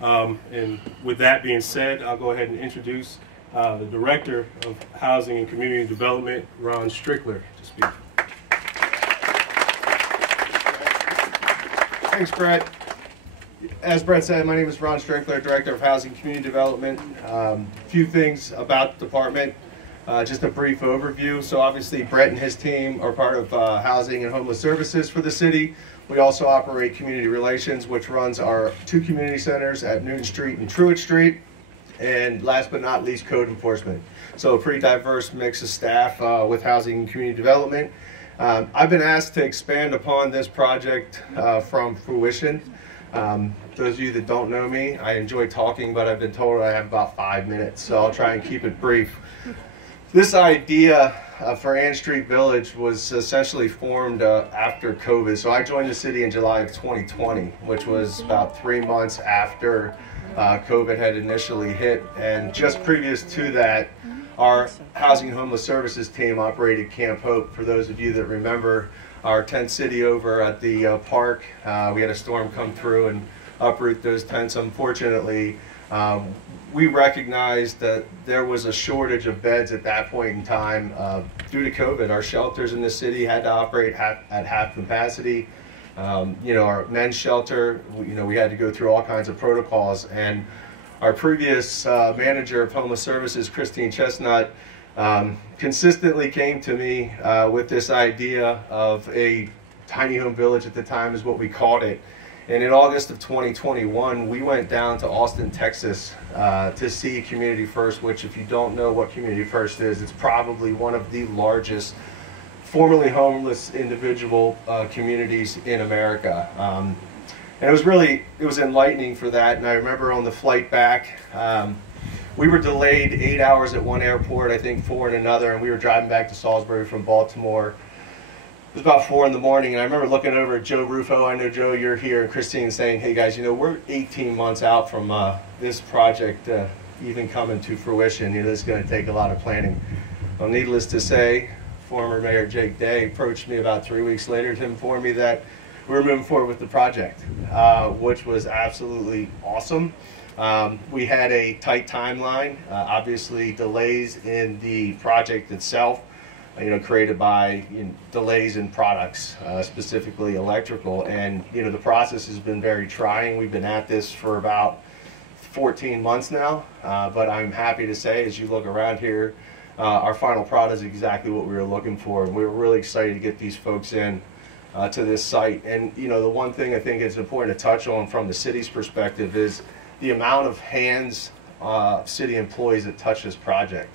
And with that being said, I'll go ahead and introduce the Director of Housing and Community Development, Ron Strickler, to speak. Thanks, Brett. As Brett said, my name is Ron Strickler, Director of Housing and Community Development. A few things about the department, just a brief overview. So obviously Brett and his team are part of Housing and Homeless Services for the city. We also operate Community Relations, which runs our 2 community centers at Newton Street and Truett Street. And last but not least, Code Enforcement. So a pretty diverse mix of staff with Housing and Community Development. I've been asked to expand upon this project from fruition. Those of you that don't know me, I enjoy talking, but I've been told I have about 5 minutes, so I'll try and keep it brief. This idea for Ann Street Village was essentially formed after COVID. So I joined the city in July of 2020, which was about 3 months after COVID had initially hit. And just previous to that, our Housing and Homeless Services team operated Camp Hope. For those of you that remember our tent city over at the park, we had a storm come through and uproot those tents. Unfortunately, we recognized that there was a shortage of beds at that point in time due to COVID. Our shelters in the city had to operate at half capacity. Our men's shelter, we had to go through all kinds of protocols. And our previous manager of Homeless Services, Christine Chestnut, consistently came to me with this idea of a tiny home village. At the time is what we called it. And in August of 2021, we went down to Austin, Texas to see Community First, which, if you don't know what Community First is, it's probably one of the largest formerly homeless individual communities in America. And it was enlightening for that. And I remember on the flight back, we were delayed 8 hours at one airport, I think 4 in another, and we were driving back to Salisbury from Baltimore. It was about 4 in the morning, and I remember looking over at Joe Rufo. I know, Joe, you're here, and Christine saying, hey guys, we're 18 months out from this project even coming to fruition. This is going to take a lot of planning. Well, needless to say, former Mayor Jake Day approached me about 3 weeks later to inform me that we were moving forward with the project, which was absolutely awesome. We had a tight timeline, obviously delays in the project itself, created by delays in products, specifically electrical. And, the process has been very trying. We've been at this for about 14 months now, but I'm happy to say, as you look around here, our final product is exactly what we were looking for. And we were really excited to get these folks in to this site. And, the one thing I think it's important to touch on from the city's perspective is the amount of hands, city employees that touch this project.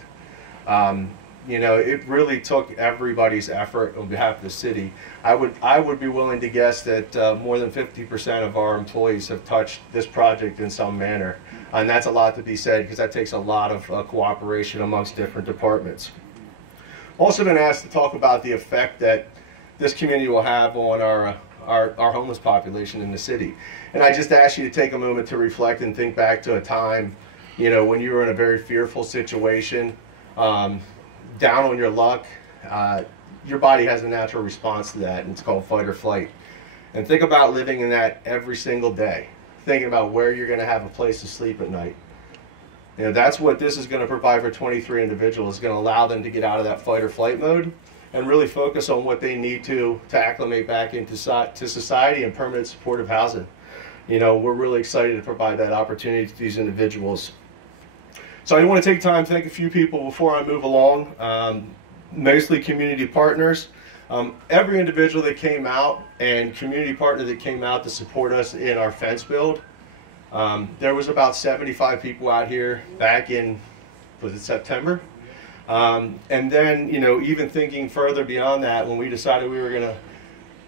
It really took everybody's effort on behalf of the city. I would be willing to guess that more than 50% of our employees have touched this project in some manner. And that's a lot to be said, because that takes a lot of cooperation amongst different departments. Also been asked to talk about the effect that this community will have on our homeless population in the city. And I just ask you to take a moment to reflect and think back to a time, when you were in a very fearful situation, down on your luck. Your body has a natural response to that, and it's called fight or flight. And think about living in that every single day, thinking about where you're going to have a place to sleep at night. That's what this is going to provide for 23 individuals. It's going to allow them to get out of that fight or flight mode and really focus on what they need to acclimate back into society and permanent supportive housing. We're really excited to provide that opportunity to these individuals. So I want to take time to thank a few people before I move along, mostly community partners. Every individual that came out and community partner that came out to support us in our fence build. There was about 75 people out here back in, was it September? And then, even thinking further beyond that, when we decided we were going to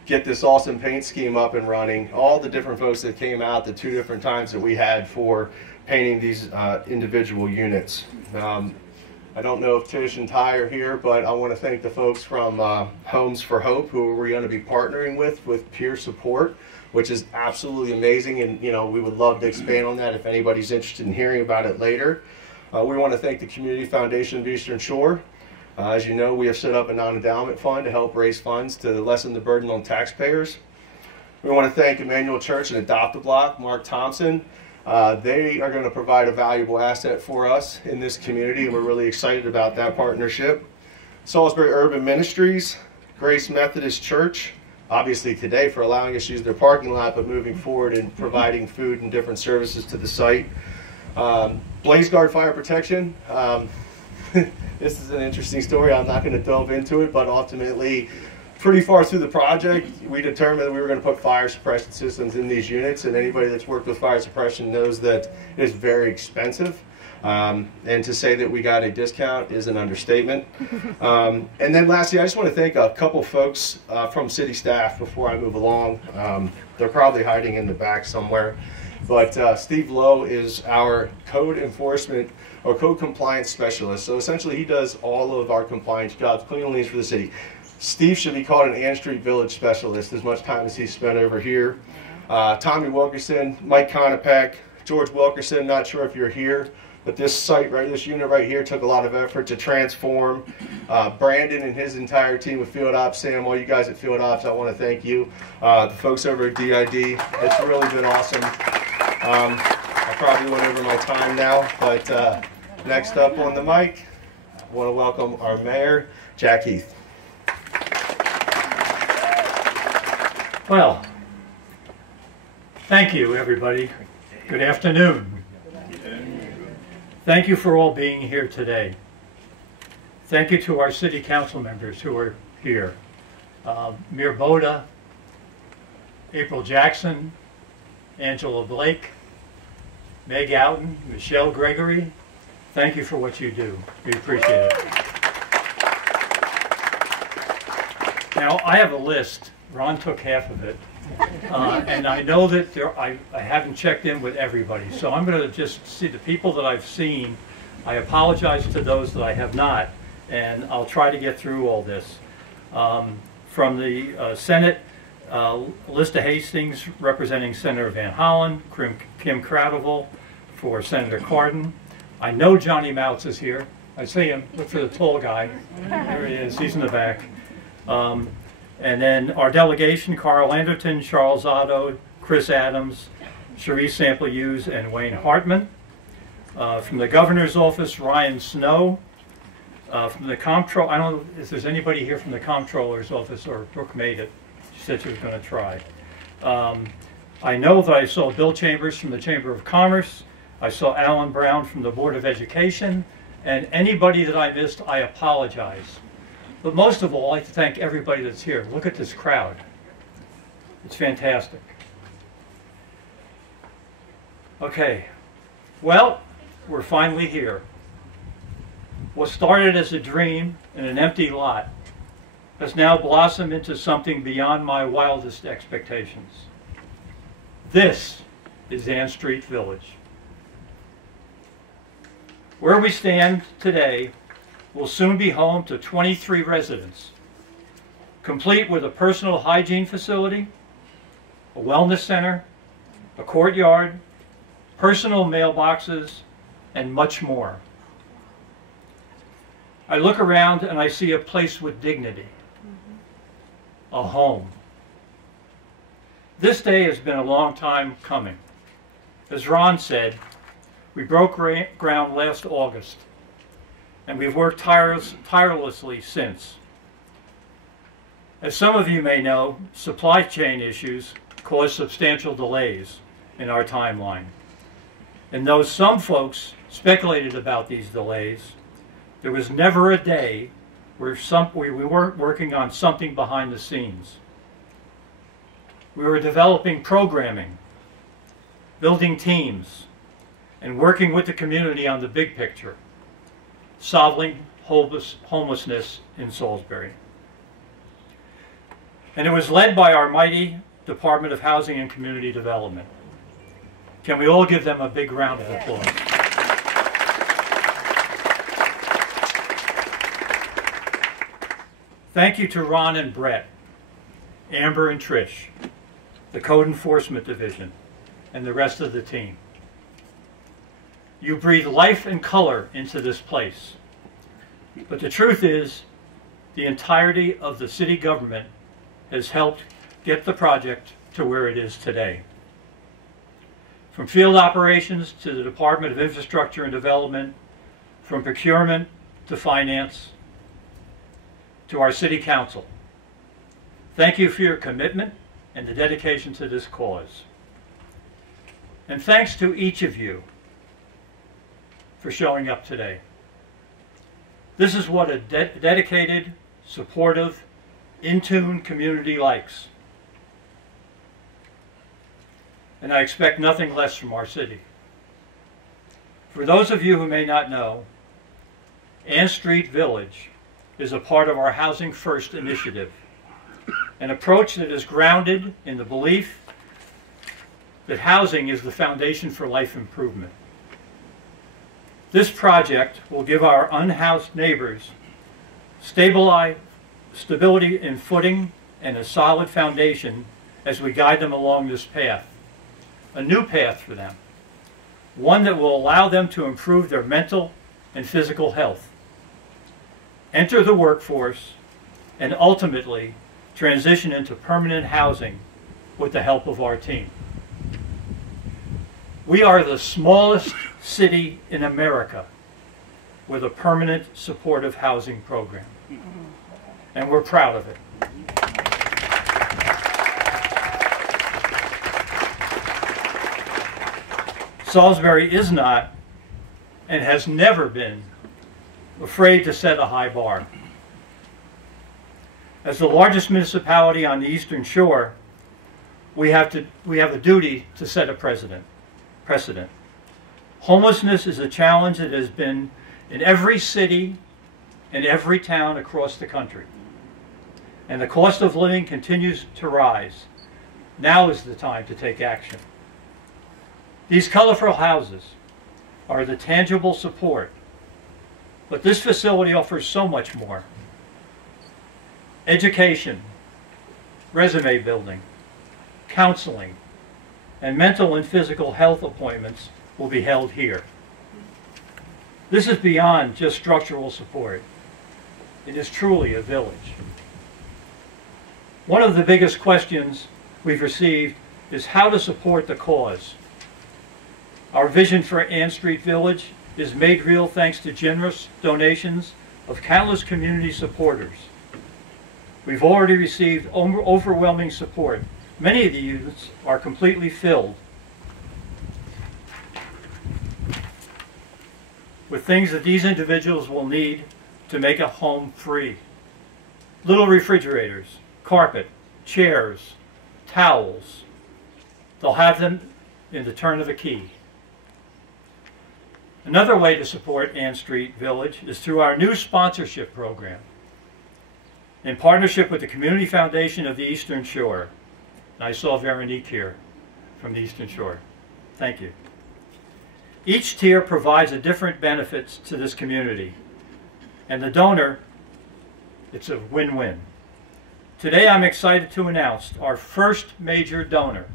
get this awesome paint scheme up and running, all the different folks that came out the 2 different times that we had for painting these individual units. I don't know if Tish and Ty are here, but I want to thank the folks from Homes for Hope, who we're going to be partnering with peer support, which is absolutely amazing. And, we would love to expand on that if anybody's interested in hearing about it later. We want to thank the Community Foundation of Eastern Shore. As you know, we have set up a non-endowment fund to help raise funds to lessen the burden on taxpayers. We want to thank Emmanuel Church and Adopt-A-Block, Mark Thompson, They are going to provide a valuable asset for us in this community, and we're really excited about that partnership. Salisbury Urban Ministries, Grace Methodist Church, obviously today for allowing us to use their parking lot, but moving forward and providing food and different services to the site. Blaze Guard Fire Protection. This is an interesting story. I'm not going to delve into it, but ultimately, pretty far through the project, we determined that we were going to put fire suppression systems in these units, and anybody that's worked with fire suppression knows that it is very expensive. And to say that we got a discount is an understatement. And then lastly, I just want to thank a couple folks from city staff before I move along. They're probably hiding in the back somewhere. But Steve Lowe is our code enforcement or code compliance specialist. So essentially he does all of our compliance jobs, cleanliness for the city. Steve should be called an Ann Street Village specialist, as much time as he's spent over here. Tommy Wilkerson, Mike Konopek, George Wilkerson, not sure if you're here, but this site, this unit right here took a lot of effort to transform. Brandon and his entire team of Field Ops, Sam, all you guys at Field Ops, I want to thank you. The folks over at DID, it's really been awesome. I probably went over my time now, but next up on the mic, I want to welcome our mayor, Jack Heath. Well, thank you, everybody. Good afternoon. Thank you for all being here today. Thank you to our city council members who are here. Mir Boda, April Jackson, Angela Blake, Meg Outen, Michelle Gregory. Thank you for what you do. We appreciate it. Now, I have a list. Ron took half of it. And I know that I haven't checked in with everybody. So I'm going to just see the people that I've seen. I apologize to those that I have not. And I'll try to get through all this. From the Senate, Lista Hastings representing Senator Van Hollen, Kim Cradiville for Senator Cardin. I know Johnny Mouts is here. I see him. Look for the tall guy. There he is. He's in the back. And then our delegation, Carl Anderton, Charles Otto, Chris Adams, Cherise Sample Hughes, and Wayne Hartman. From the governor's office, Ryan Snow. From the comptroller, I don't know if there's anybody here from the comptroller's office, or Brooke made it. She said she was going to try. I know that I saw Bill Chambers from the Chamber of Commerce. I saw Alan Brown from the Board of Education. And anybody that I missed, I apologize. But most of all, I'd like to thank everybody that's here. Look at this crowd. It's fantastic. Okay, well, we're finally here. What started as a dream in an empty lot has now blossomed into something beyond my wildest expectations. This is Ann Street Village. Where we stand today will soon be home to 23 residents, complete with a personal hygiene facility, a wellness center, a courtyard, personal mailboxes, and much more. I look around and I see a place with dignity, a home. This day has been a long time coming. As Ron said, we broke ground last August, and we've worked tirelessly since. As some of you may know, supply chain issues caused substantial delays in our timeline. And though some folks speculated about these delays, there was never a day where we weren't working on something behind the scenes. We were developing programming, building teams, and working with the community on the big picture, solving homelessness in Salisbury. And it was led by our mighty Department of Housing and Community Development. Can we all give them a big round of applause? Thank you to Ron and Brett, Amber and Trish, the Code Enforcement Division, and the rest of the team. You breathe life and color into this place. But the truth is, the entirety of the city government has helped get the project to where it is today. from field operations to the Department of Infrastructure and Development, from procurement to finance, to our City Council. Thank you for your commitment and the dedication to this cause. And thanks to each of you for showing up today. This is what a dedicated, supportive, in-tune community likes. And I expect nothing less from our city. For those of you who may not know, Ann Street Village is a part of our Housing First initiative, an approach that is grounded in the belief that housing is the foundation for life improvement. This project will give our unhoused neighbors stability in footing and a solid foundation as we guide them along this path. A new path for them, one that will allow them to improve their mental and physical health, enter the workforce, and ultimately transition into permanent housing with the help of our team. We are the smallest city in America with a permanent supportive housing program, and we're proud of it. Salisbury is not and has never been afraid to set a high bar. As the largest municipality on the Eastern Shore, we have a duty to set a precedent. Homelessness is a challenge that has been in every city and every town across the country. And the cost of living continues to rise. Now is the time to take action. These colorful houses are the tangible support, but this facility offers so much more. Education, resume building, counseling, and mental and physical health appointments will be held here. This is beyond just structural support. It is truly a village. One of the biggest questions we've received is how to support the cause. Our vision for Ann Street Village is made real thanks to generous donations of countless community supporters. We've already received overwhelming support. Many of the units are completely filled with things that these individuals will need to make a home free. Little refrigerators, carpet, chairs, towels. They'll have them in the turn of a key. Another way to support Ann Street Village is through our new sponsorship program in partnership with the Community Foundation of the Eastern Shore. And I saw Veronique here from the Eastern Shore. Thank you. Each tier provides a different benefits to this community. And the donor, it's a win-win. Today I'm excited to announce our first major donor,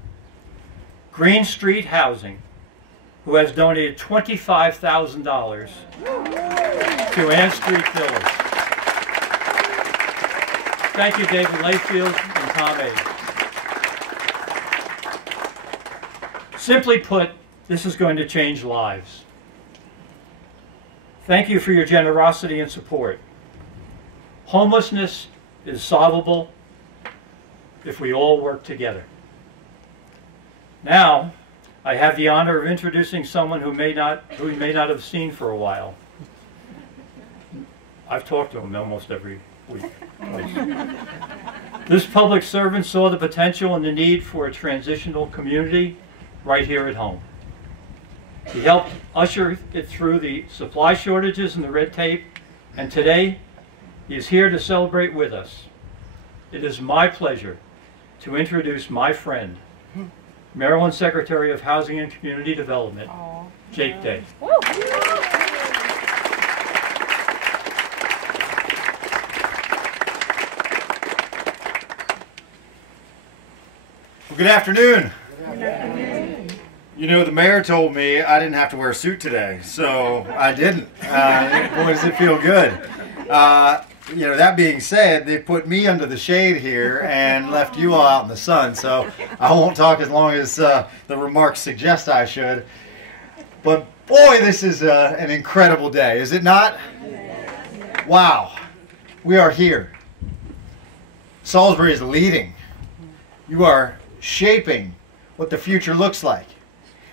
Green Street Housing, who has donated $25,000 to Ann Street Village. Thank you, David Layfield and Tom A. Simply put, this is going to change lives. Thank you for your generosity and support. Homelessness is solvable if we all work together. Now, I have the honor of introducing someone who we may not have seen for a while. I've talked to him almost every week. This public servant saw the potential and the need for a transitional community right here at home. He helped usher it through the supply shortages and the red tape, and today he is here to celebrate with us. It is my pleasure to introduce my friend, Maryland Secretary of Housing and Community Development, Jake Day. Well, good afternoon. You know, the mayor told me I didn't have to wear a suit today, so I didn't. Boy, does it feel good. that being said, they put me under the shade here and left you all out in the sun. So I won't talk as long as the remarks suggest I should. But boy, this is an incredible day, is it not? Wow. We are here. Salisbury is leading. You are shaping what the future looks like.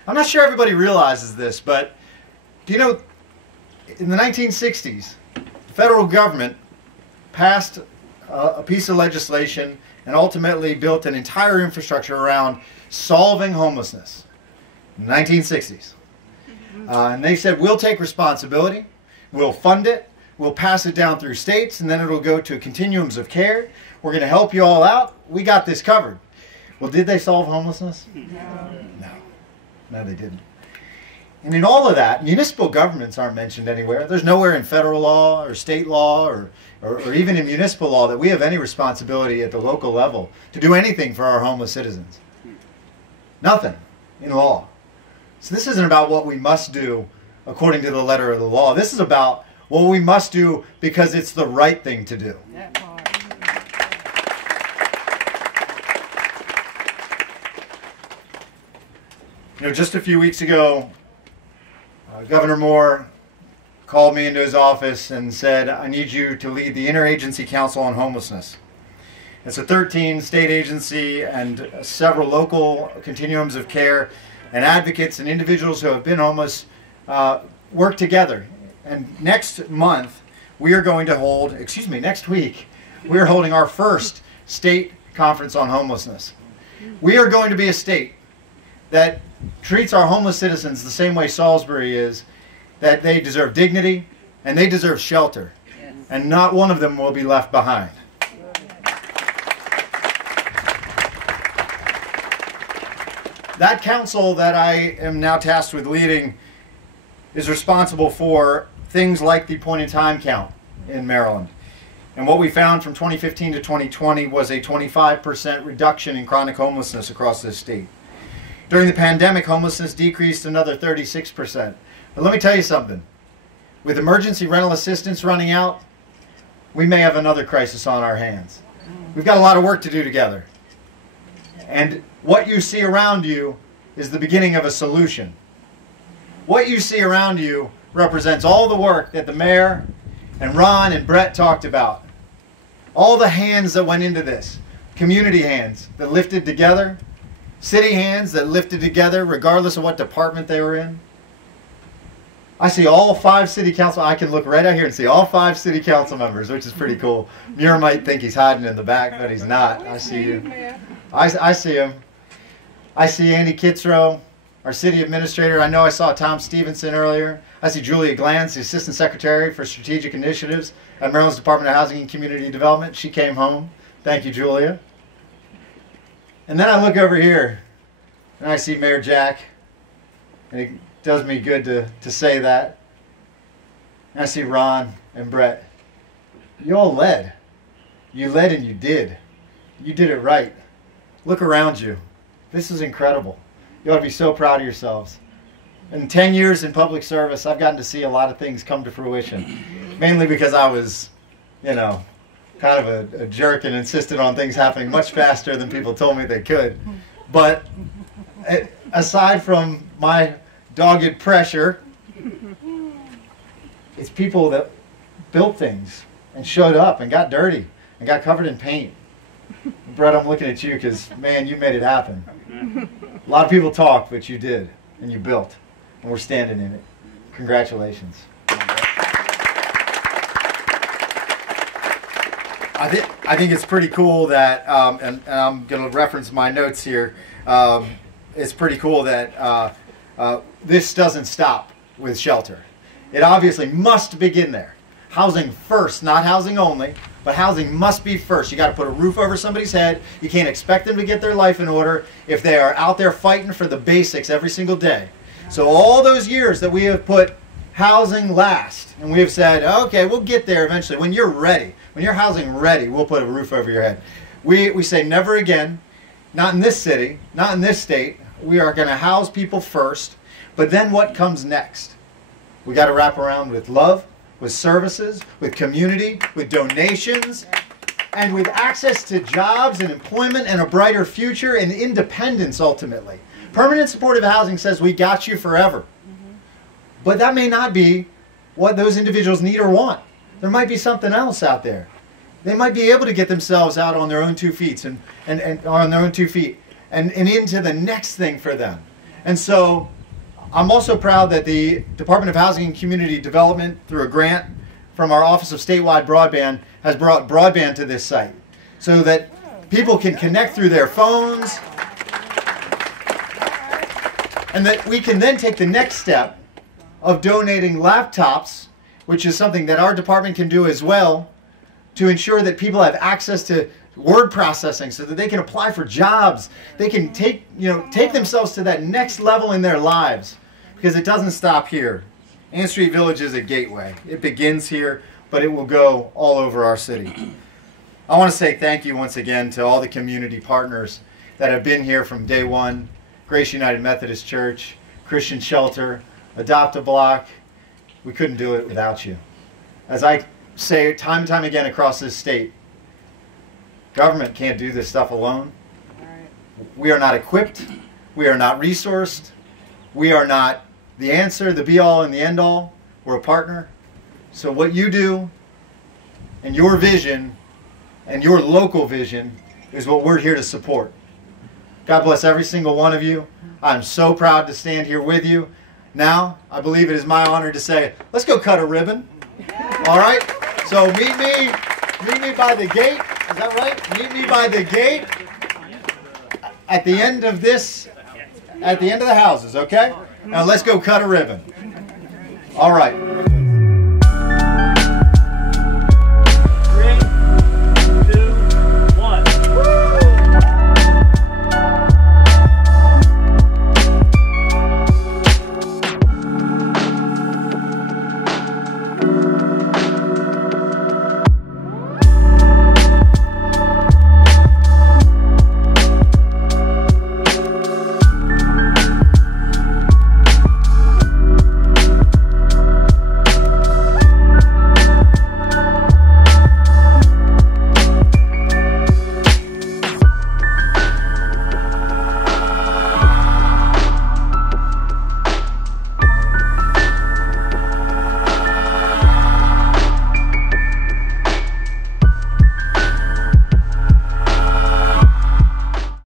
I'm not sure everybody realizes this, but do you know, in the 1960s, the federal government passed a piece of legislation and ultimately built an entire infrastructure around solving homelessness in the 1960s. And they said, we'll take responsibility, we'll fund it, we'll pass it down through states, and then it'll go to continuums of care. We're going to help you all out. We got this covered. Well, did they solve homelessness? No. No, they didn't. And in all of that, municipal governments aren't mentioned anywhere. There's nowhere in federal law or state law or even in municipal law that we have any responsibility at the local level to do anything for our homeless citizens. Nothing in law. So this isn't about what we must do according to the letter of the law. This is about what we must do because it's the right thing to do. Just a few weeks ago, Governor Moore called me into his office and said, I need you to lead the Interagency Council on Homelessness. It's a 13-state agency and several local continuums of care, and advocates and individuals who have been homeless work together. And next month, we are going to hold, next week, we are holding our first state conference on homelessness. We are going to be a state that treats our homeless citizens the same way Salisbury is, that they deserve dignity and they deserve shelter. Yes. And not one of them will be left behind. That council that I am now tasked with leading is responsible for things like the point-in-time count in Maryland. And what we found from 2015 to 2020 was a 25% reduction in chronic homelessness across this state. During the pandemic, homelessness decreased another 36%. But let me tell you something. With emergency rental assistance running out, we may have another crisis on our hands. We've got a lot of work to do together. And what you see around you is the beginning of a solution. What you see around you represents all the work that the mayor and Ron and Brett talked about. All the hands that went into this. Community hands that lifted together. City hands that lifted together regardless of what department they were in. I see all 5 city council. I can look right out here and see all 5 city council members, which is pretty cool. Muir might think he's hiding in the back, but he's not. I see you. I see him. I see Andy Kitzrow, our city administrator. I know I saw Tom Stevenson earlier. I see Julia Glantz, the Assistant Secretary for Strategic Initiatives at Maryland's Department of Housing and Community Development. She came home. Thank you, Julia. And then I look over here, and I see Mayor Jack, and it does me good to say that. And I see Ron and Brett. You all led. You led and you did. You did it right. Look around you. This is incredible. You ought to be so proud of yourselves. In 10 years in public service, I've gotten to see a lot of things come to fruition. Mainly because I was, kind of a jerk and insisted on things happening much faster than people told me they could. But aside from my dogged pressure, it's people that built things and showed up and got dirty and got covered in paint. Brett, I'm looking at you because, man, you made it happen. A lot of people talk, but you did, and you built, and we're standing in it. Congratulations. I think it's pretty cool that, and I'm going to reference my notes here, it's pretty cool that this doesn't stop with shelter. It obviously must begin there. Housing first, not housing only, but housing must be first. You got to put a roof over somebody's head. You can't expect them to get their life in order if they are out there fighting for the basics every single day. So all those years that we have put housing last, and we have said, okay, we'll get there eventually. When you're ready, when you're housing ready, we'll put a roof over your head. We say never again, not in this city, not in this state. We are going to house people first, but then what comes next? We got to wrap around with love, with services, with community, with donations, and with access to jobs and employment and a brighter future and independence ultimately. Permanent supportive housing says we got you forever. But that may not be what those individuals need or want. There might be something else out there. They might be able to get themselves out on their own 2 feet and on their own 2 feet and into the next thing for them. And so I'm also proud that the Department of Housing and Community Development, through a grant from our Office of Statewide Broadband, has brought broadband to this site so that people can connect through their phones, and that we can then take the next step of donating laptops, which is something that our department can do as well, to ensure that people have access to word processing so that they can apply for jobs. They can take themselves to that next level in their lives, because it doesn't stop here. Ann Street Village is a gateway. It begins here, but it will go all over our city. I want to say thank you once again to all the community partners that have been here from day one. Grace United Methodist Church, Christian Shelter, Adopt a Block. We couldn't do it without you. As I say time and time again across this state, government can't do this stuff alone. We are not equipped. We are not resourced. We are not the answer, the be-all and the end-all. We're a partner. So what you do and your vision and your local vision is what we're here to support. God bless every single one of you. I'm so proud to stand here with you. Now, I believe it is my honor to say, let's go cut a ribbon. All right? So meet me by the gate. Is that right? Meet me by the gate at the end of the houses, okay? Now let's go cut a ribbon. All right.